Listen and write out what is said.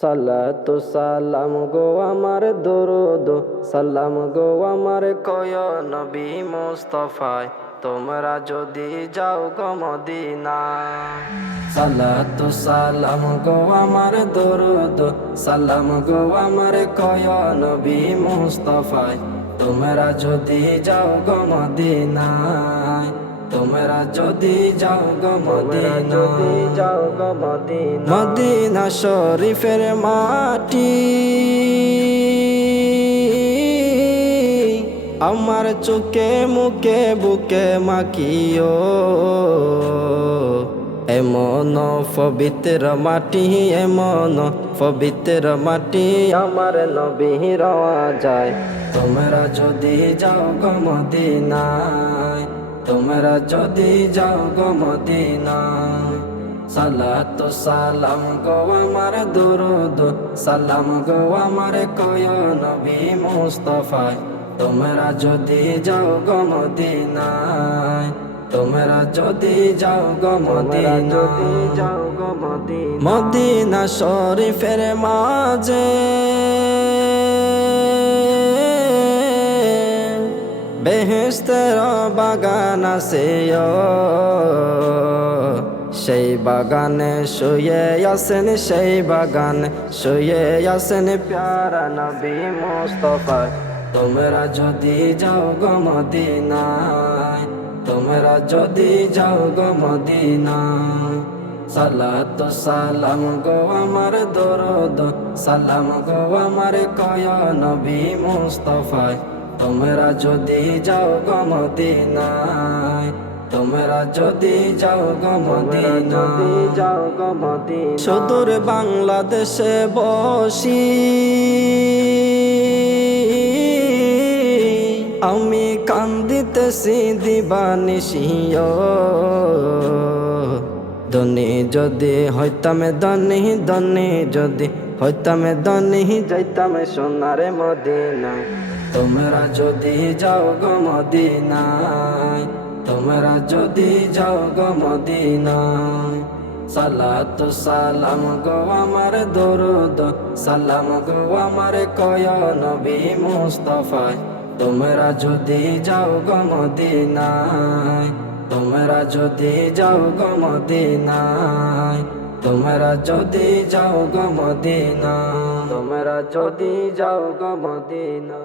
সালাতু সালাম গো আমার দরুদ সালাম গো আমার কয় নবী মুস্তাফায় তোমরা যদি যাও গো মদিনা। সালাতু সালাম গো আমার দরুদ সালাম গো আমার কয় নবী মুস্তাফায় তোমরা যদি যাও গো মদিনায়। তোমরা যদি যাও গো মদিনা, যাও গো মদিনা। মদিনা শরীফের মাটি আমার চোখে মুখে বুকে মাখিও, এমন পবিত্র মাটি এমন পবিত্র মাটি আমার নবী রওয়া যায়। তোমরা যদি যাও গো মদিনায়, তোমরা যদি যাও গো মদিনায়। সালাতু সালাম গো আমার দরুদ সালাম গো আমার কয় নবী মুস্তাফায় তোমরা যদি যাও গো মদিনায়। তোমরা যদি যাও গো মদিনা, যাও গো মদিনা। মদিনা শরীফের মাঝে বেহেশতের বাগান আছে, সেই বাগানে শুয়ে আছেন, সেই বাগানে শুয়ে আছেন প্যারা নবী মুস্তাফা। তোমরা যদি যাও গো মদিনায়, তোমরা যদি যাও গো মদিনায়। সালাতু সালাম গো আমার দরুদ সালাম গো আমার কয় নবী মুস্তাফায় তোমরা যদি যাও গো মদিনায়। তোমরা যদি যাও গো মদিনা, যাও গো মদিনা। সুদূর বাংলাদেশে বসি আমি কান্দিতেছি দিবানিশিও, ধনী যদি হইতাম ধনী, ধনী যদি হইতাম ধনী যাইতাম সোনার মদিনায়। তোমরা যদি যাও গো মদিনায়, তোমরা যদি যাও গো মদিনায়। সালাতু সালাম গো আমার দরুদ সালাম গো আমার কয় নবী মুস্তাফায় তোমরা যদি যাও গো মদিনায়। তোমরা যদি যাও গো মদিনায়, তোমরা যদি যাও গো মদিনা, তোমরা যদি যাও গো মদিনা।